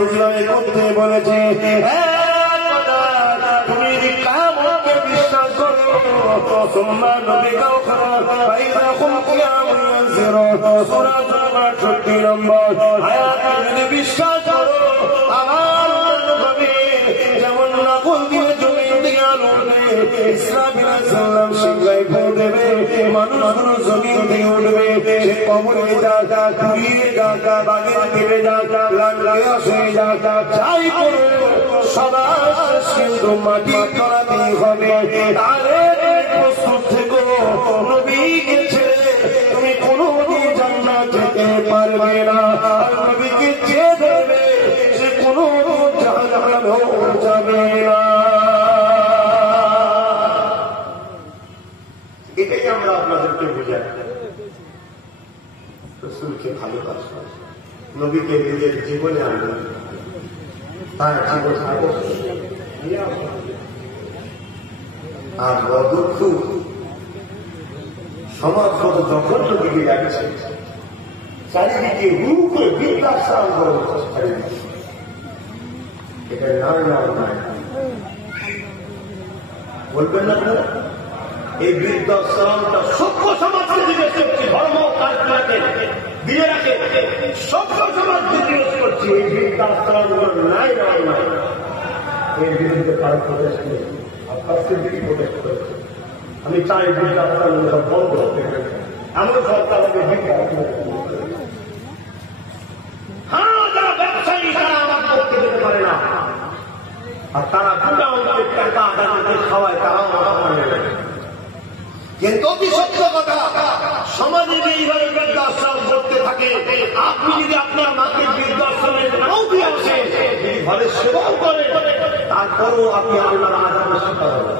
বিজয় করতে বলেছে। তুমি কিয়ামতকে বিশ্বাস করো, তোমরা নবীকেও করো। ফাইদা কুম কিয়ামুন ইয়ানজিরুন, সূরা জুমার 36 নম্বর আয়াত। যদি বিশ্বাস করো আমার নবী যেমন নাকুল দিয়ে জমিন দিয়ে আলুবে, ইসরাফিল আলাইহিস সালাম সিংহায় ফু দেবে, মানুষগুলো জমিন থেকে উঠবে, সে কবরে যাক, পুড়িয়ে যাক, বাগের কেটে যাক, লাঙ্গে আসে যাক, যাই করো সবার কিন্তু মাটি তলাতেই হবে। তাহলে প্রস্তুত থেকো, নবীকে ছেড়ে তুমি কোনোদিন জান্নাত যেতে পারবে না। আর নবীকে যে ধরবে সে কোনো জাহান্নামেও যাবে না। এটাই আমরা আপনাদেরকে বুঝাই, রাসূলকে ভালোবাসা, নবীকে নিজের জীবনে আনবেন, তার জীবন আর দুঃখ সমাজ যখন নদীকে যাচ্ছে চারিদিকে হু করে বিদ্যাশ্রাম করে এটা নাই বলবেন না আপনারা? এই বৃদ্ধাশ্রমটা সভ্য সমাজকে দিয়েছে, ধর্ম কালচারকে দিয়ে রাখে, সভ্য সমাজকে বিরোধ করছে। এই বৃদ্ধাশ্রমগুলো নাই নাই নাই, এর বিরুদ্ধে কারো প্রোটেস্ট নেই, প্রোটেস্ট করেছে। আমি চাই বৃদ্ধাশ্রমগুলো বন্ধ হতে, আমরা সরকার যারা ব্যবসায়ী তারা আমার করতে যেতে পারে না, আর তারা দুটা অঞ্চলের টাকা আদালতে খাওয়ায়, তারাও আমার পারে না। কিন্তু অতি সত্য কথা, সমাজে এইভাবে বৃদ্ধাশ্রম করতে থাকে। আপনি যদি আপনার মাকে বৃদ্ধাশ্রমে নাও দিয়ে আসেন, ঘরে সেবাও করে, তারপরও আপনি আপনার আজানের শিকার হবেন।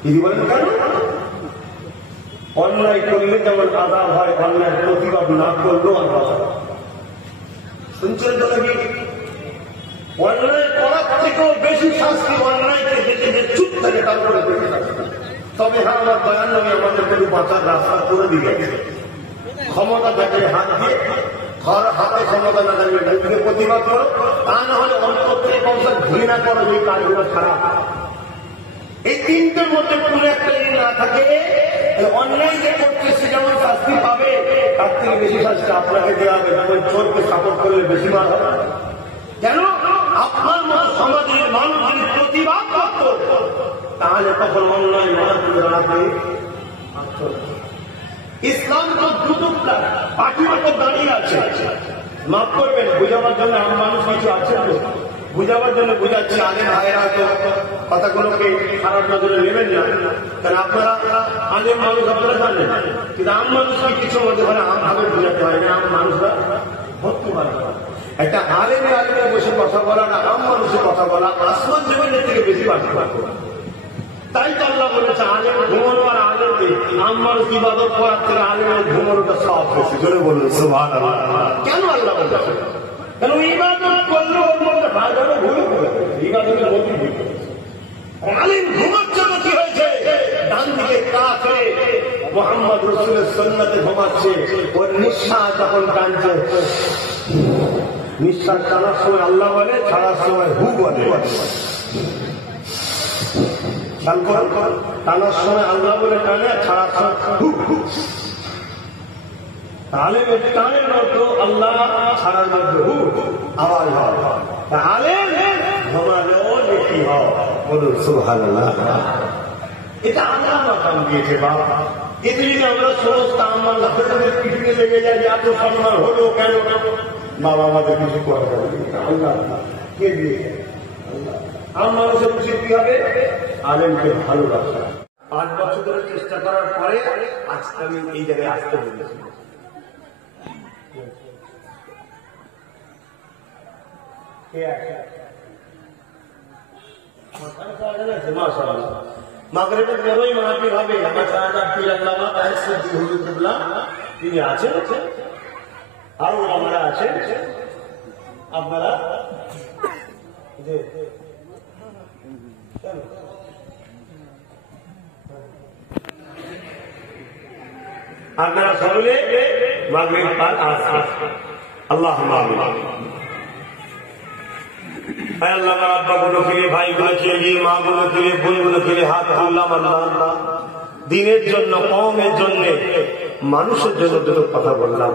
কি বলেন কেন? অন্যায় করলে যেমন আজাব হয়, অন্যায় প্রতিবাদ না করলেও আজাব হয়। শুনছেন তো নাকি? অন্যায় করার থেকেও বেশি শাস্তি অন্যায়কে দেখে যে চুপ থাকে তারপরে বেশি শাস্তি। তবে হ্যাঁ, আমার দয়াল নবী আমাদের কোনো বাঁচার রাস্তা করে দিয়ে গেছে। ক্ষমতা থাকলে হাত দিয়ে, ঘর হাতে ক্ষমতা না থাকলে মুখে প্রতিবাদ করো, তা না হলে অন্তর থেকে কমসা ঘৃণা করো, এই কাজগুলো খারাপ। এই তিনটের মধ্যে কোনো একটা যদি না থাকে, অন্যায় যে করছে সে যেমন শাস্তি পাবে, তার থেকে বেশি শাস্তি আপনাকে দেওয়া হবে। যেমন চোরকে সাপোর্ট করলে বেশি মার হবে। কেন? আপনার মতো সমাজের মানুষ যদি প্রতিবাদ করত, তাহলে তখন অন্যায় মানুষগুলো দাঁড়াতে। ইসলাম তো দুটুকরা পাখির মতো দাঁড়িয়ে আছে। মাফ করবেন, বুঝাবার জন্য মানুষ কিছু আছে, বুঝাবার জন্য বুঝাচ্ছে। আগে ভাইয়েরা তো কথাগুলোকে খারাপ নজরে নেবেন না, কারণ আপনারা আলেম মানুষ, আপনারা জানেন। কিন্তু আম মানুষকে কিছু মধ্যে মানে আমভাবে বোঝাতে হয় না, আম মানুষরা ভর্তি পারে। একটা আলেমে আলেমে বসে কথা বলা না আম মানুষের কথা বলা আসমান জীবনের থেকে বেশি পার্থক্য। তাই তো আল্লাহ বলেছে আলেম ঘুমানো আর আলেমকে, আম মানুষ ইবাদত করার থেকে আলেমের ঘুমানোটা সব বেশি। জোরে বলুন সুবহানাল্লাহ। কেন আল্লাহ বলছে? কেন ইবাদত করলে ওর মধ্যে ভালো ভুল করেছে, ইবাদতের মধ্যে ভুল করেছে। আলেম ঘুমাচ্ছে না, কি হয়েছে? ডান দিকে কাফে মুহাম্মদ রাসূলের সুন্নতে ঘুমাচ্ছে, ওর নিঃশ্বাস যখন টানছে, নিঃশ্বাস টানার সময় আল্লাহ বলে, ছাড়ার সময় হু বলে। টানার সময় আল্লাহ বলে টানে, ছাড়ার সময় হু। আলেমের টানের মতো আল্লাহ, ছাড়ার মধ্যে হু আওয়াজ হয়। আলেম ঘুমালেও নেকি হয়। বলুন সুবহানাল্লাহ। এটা আল্লাহ মাকাম দিয়েছে বাবা। কিন্তু যদি আমরা সমস্ত আমার লাফের পিছনে লেগে যাই, এত সম্মান হলো কেন? বাবা আমাদের কিছু করা যাবে আল্লাহ কে দিয়েছে? আম মানুষের উচিত কি হবে? আলেমকে ভালোবাসা। 5 বছর ধরে চেষ্টা করার পরে আজকে আমি এই জায়গায় আসতে বলেছি। মাগরিবের পরেই মাহফিল হবে। আমার শাহজাদ পীর আল্লামা তাহের সিদ্দিকী হুজুর কিবলা তিনি আছেন, আরো আমরা আছেন। আপনারা সকলে মাগরিব পার আল্লাহুম্মা আমিন। আল্লাহ আমার আব্বাগুলো খেলে, ভাইগুলো খেলে, মাগুলো খেলে, বোনগুলো খেলে হাত তুললাম আল্লাহ, দিনের জন্য, কওমের জন্য, মানুষের জন্য দুটো কথা বললাম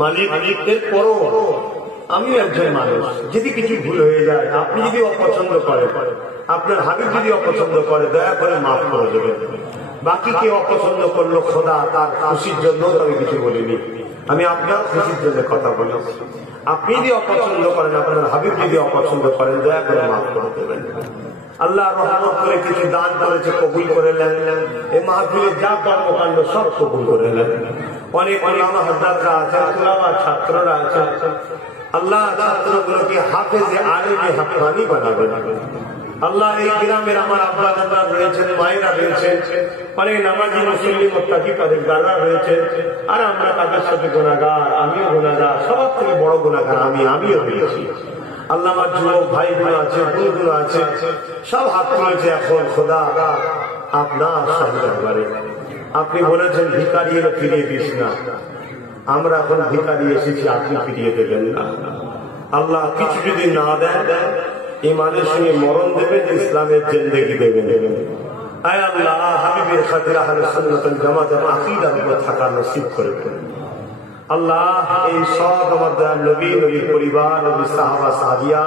মালিক। এরপরও আমি একজন মানুষ, যদি কিছু ভুল হয়ে যায়, আপনি যদি অপছন্দ করেন, আপনার হাবিব যদি অপছন্দ করে, দয়া করে মাফ করে দেবেন। বাকি কেউ অপছন্দ করলো, খোদা তার খুশির জন্য আমি কিছু বলিনি, আমি আপনার খুশির জন্য কথা বলি। আপনি যদি অপছন্দ করেন, আপনার হাবিব যদি অপছন্দ করেন, দয়া করে মাফ করে দেবেন। আল্লাহ রহমত করে কিছু দান করেছে, কবুল করে নেন। এই মাহফিলে যা কর্মকাণ্ড সব কবুল করে নেন। অনেক ওলামা হযরতরা আছেন, ওলামা ছাত্ররা আছেন, আল্লাহ ছাত্রগুলোকে হাফেজে আলেমে হাক্কানি বানাবেন। আল্লাহ এই গ্রামের আমার আব্বা দাদা রয়েছেন, মায়েরা রয়েছেন, অনেক নামাজি মুসলিম মুত্তাকি পরহেজগাররা রয়েছেন, আর আমরা তাদের সাথে গুনাহগার, আমিও গুনাহগার, সবার থেকে বড় গুনাহগার আমিও হয়েছি। আল্লাহ আমার যুবক ভাইগুলো আছে, বোনগুলো আছে, সব হাত তুলেছে। এখন খোদা আপনার সামনে একবারে আপনি বলেছেন ভিখারি এলে ফিরিয়ে দিস না, আমরা এখন ভিখারি এসেছি, আপনি ফিরিয়ে দেবেন না। আল্লাহ কিছু যদি না দেন, ইমানের সঙ্গে মরণ দেবেন, ইসলামের জিন্দেগি দেবেন। আয় আল্লাহ হাবিবের খাতির আহলে সুন্নাত ওয়াল জামাতের আকীদার উপর থাকা নসিব করে দেন। আল্লাহ এই সব আমাদের নবী, নবীর পরিবার, নবী সাহাবা সাহাবিয়া,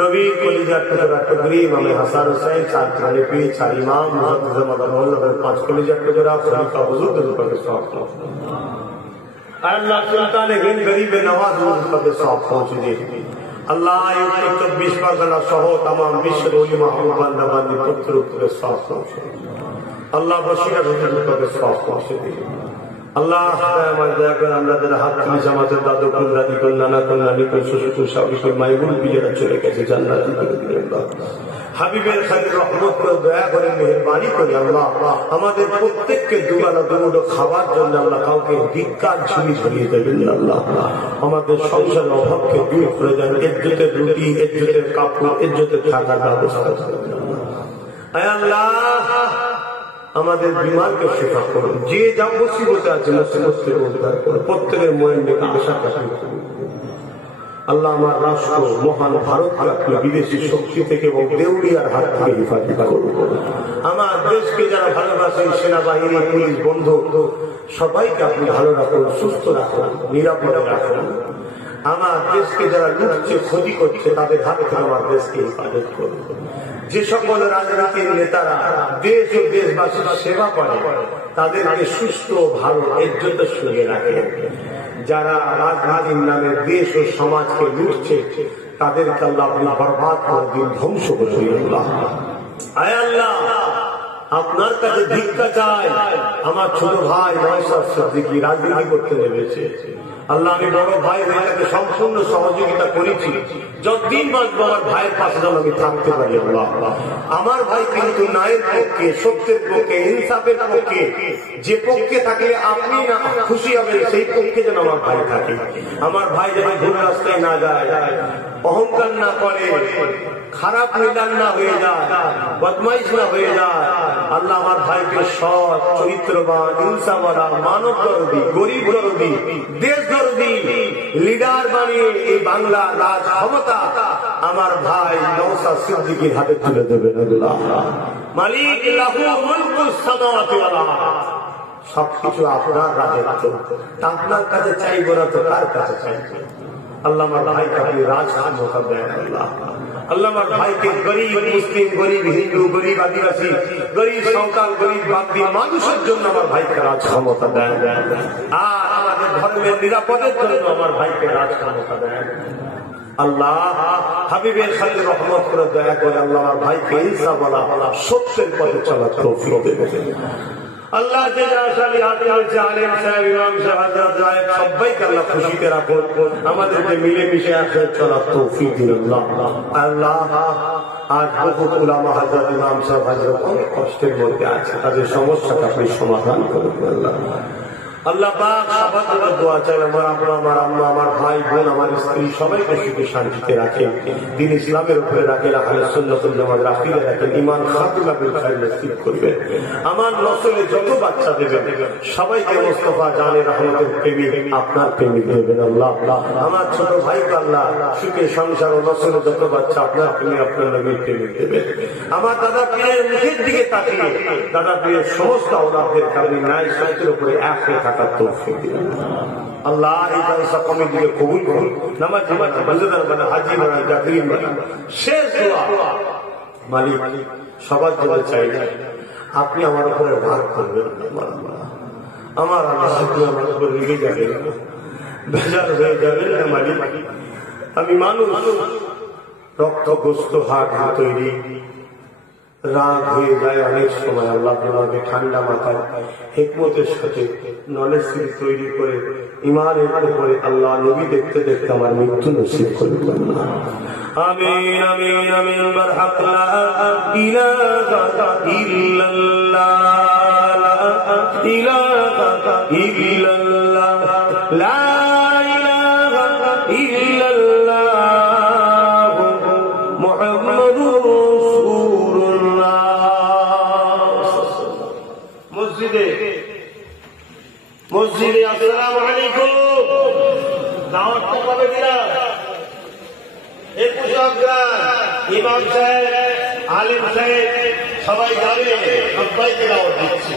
নবীর কলিজার টুকরা টুকরি, ইমাম হাসান হুসাইন, চার খালিফি, চার ইমাম, মুহাদ্দিস মাদানুল্লাহ, পাঁচ কলিজার টুকরা, খলিফা হুজুরদের উপর সওয়াব পৌঁছে দিন। আল্লাহ সুলতানে হিন্দ গরিবে নওয়াজ উপর সওয়াব পৌঁছে দিন। আল্লাহ উত্তর 24 পরগনা সহ तमाम বিশ্বের ওলি মাহবুবান নবানি পুত্র উপরে সওয়াব পৌঁছে দিন। আল্লাহ বশিরা হুজুর উপর সওয়াব পৌঁছে দিন। আল্লাহ আমার দয়া করে আমরা যারা হাত তুলে জামাতের দাদু কোন দাদি কোন নানা কোন নানি কোন শ্বশুর শাশুড়ি মাইগুল বিজেরা চলে গেছে, জান্নাতি করে দিন আল্লাহ। হাবিবের খাতির রহমত করে দয়া করে মেহেরবানি করে আল্লাহ আমাদের প্রত্যেককে দুবেলা দুমুঠো খাবার জন্য আল্লাহ কাউকে ভিক্ষার ঝুলি ঝুলিয়ে দেবেন আল্লাহ। আমাদের সংসারের অভাবকে দূর করে দেন, ইজ্জতের রুটি, ইজ্জতের কাপড়, ইজ্জতের থাকার ব্যবস্থা করেন আল্লাহ। আমাদের বিমানকে শেখা করুন, যে যা মুসিবতে আছে মুসিবতকে উদ্ধার করুন, প্রত্যেকের মনের নেকি আশা কাশি করুন আল্লাহ। আমার রাষ্ট্র মহান ভারতকে আপনি বিদেশি শক্তি থেকে এবং দেউলিয়ার হাত থেকে হেফাজত করুন। আমার দেশকে যারা ভালোবাসেন, সেনাবাহিনী, পুলিশ, বন্ধু, সবাইকে আপনি ভালো রাখুন, সুস্থ রাখুন, নিরাপদে রাখুন। আমার দেশকে যারা লুটছে, ক্ষতি করছে, তাদের হাত থেকে আমার দেশকে হেফাজত করুন। যে সকল রাজনীতির নেতারা দেশ ও দেশবাসীর সেবা করে, তাদেরকে সুস্থ, ভালো, ইজ্জতের সঙ্গে রাখেন। যারা রাজনীতির নামে দেশ ও সমাজকে লুটছে, তাদেরকে আল্লাহ আপনি বরবাদ করে দিন, ধ্বংস করে দিন আল্লাহ। আয় আল্লাহ আপনার কাছে ভিক্ষা চাই। আমার ছোট ভাই নয়সাদ সিদ্দিকী রাজনীতি করতে নেমেছে, আল্লাহ আমি বড় ভাই হয়ে তাকে সম্পূর্ণ সহযোগিতা করেছি। যতদিন বাঁচবো আমার ভাইয়ের পাশে যেন আমি থাকতে পারি আল্লাহ। আমার ভাই কিন্তু ন্যায়ের পক্ষে, সত্যের পক্ষে, ইনসাফের পক্ষে, যে পক্ষে থাকলে আপনি না খুশি হবেন সেই পক্ষে যেন আমার ভাই থাকে। আমার ভাই যেন ভুল রাস্তায় না যায়, অহংকার না করে, খারাপ মিলান না হয়ে যায়, বদমাইশ না হয়ে যায়। আল্লাহ আমার ভাইকে সৎ, চরিত্রবান, ইনসাফওয়ালা, মানব দরদি, গরিব দরদি, দেশ দরদি লিডার বানিয়ে এই বাংলা রাজ ক্ষমতা আমার ভাই নওশাদ সিদ্দিকীর হাতে তুলে দেবেন আল্লাহ। মালিক লাহু মুলকুস সামাওয়াতি ওয়াল আরদ, সবকিছু আপনার রাজত্ব, আপনার কাছে চাইব না তো কার কাছে চাইব? আল্লাহ আমার ভাইকে আপনি রাজ ক্ষমতা দেন আল্লাহ। আল্লাহ আমার ভাইকে গরিব মুসলিম, গরিব হিন্দু, গরিব আদিবাসী, গরিব সাঁওতাল, গরিব বাগদি মানুষের জন্য আমার ভাইকে রাজ ক্ষমতা দেন। আর আমাদের ধর্মের নিরাপদের জন্য আমার ভাইকে রাজ ক্ষমতা দেন আল্লাহ। হাবিবের খাতির রহমত করে দয়া করে আল্লাহ আমার ভাইকে ইনসাফওয়ালা, সত্যের পথে চলার তৌফিক দেবেন আল্লাহ। যে আশালি হাতে রয়েছে আলেম সাহেব, ইমাম সাহেব, হযরত সাহেব, সবাইকে আল্লাহ খুশিতে রাখুন, আমাদেরকে মিলেমিশে আখিরাত চলার তৌফিক দিন আল্লাহ। আল্লাহ আজ বহুত উলামা, হযরত ইমাম সাহেব, হযরত অনেক কষ্টের মধ্যে আছে, তাদের সমস্যাটা আপনি সমাধান করুন আল্লাহ। আল্লাহ পাক সবার জন্য দোয়া চাই, আমার আব্বা, আমার আম্মা, আমার ভাই বোন, আমার স্ত্রী সবাইকে সুখে শান্তিতে রাখেন, দ্বীন ইসলামের উপরে রাখেন, আহলে সুন্নাত ওয়াল জামাতের আকীদা রাখেন, ঈমান খাতিমা বিল খায়র নসিব করবেন। আমার নসলে যত বাচ্চা দেবেন সবাইকে মুস্তাফা জানে রহমতের প্রেমিক, আপনার প্রেমিক দেবেন আল্লাহ। আমার ছোট ভাইকে আল্লাহ সুখে সংসার ও নসলে যত বাচ্চা আপনার প্রেমিক, আপনার নবীর প্রেমিক দেবেন। আমার দাদা পীরের মুখের দিকে তাকিয়ে দাদা পীরের সমস্ত আওলাদদের কারণে ন্যায় সত্যের উপরে এক হয়ে থাকার তৌফিক দিন আল্লাহ। এই জলসা কমিটিকে কবুল করুন। নামাজ বানা, বন্দেদার বানা, হাজি বানা, জাকিরিন বানা। শেষ দোয়া মালিক সবার জন্য চাই না, আপনি আমার উপরে ভাগ করবেন, আমার আল্লাহ আপনি আমার উপর রেগে যাবেন, বেজার হয়ে যাবেন না মালিক। আমি মানুষ, রক্তগ্রস্ত হাত তৈরি, রাগ হয়ে যায় অনেক সময়। আল্লাহ তোমাকে ঠান্ডা মাথায় হিকমতের সাথে নলেজ তৈরি করে ইমানের উপরে আল্লাহ নবী দেখতে দেখতে আমার মৃত্যু নসিব করবেন না। আমিন আমিন আমিন। বারহাক লা ইলাহা ইল্লাল্লাহ, ইলাহা ইল্লাল্লাহ, লা ইলাহা ইল্লাল্লাহ, মুহাম্মাদুর রাসূলুল্লাহ। মসজিদে আসসালামু আলাইকুম দাওয়াতটা কবে দিলাম? 21 অগ্রাণ। ইমাম সাহেব, আলেম সাহেব সবাই যাবে, সবাইকে দাওয়াত দিচ্ছি।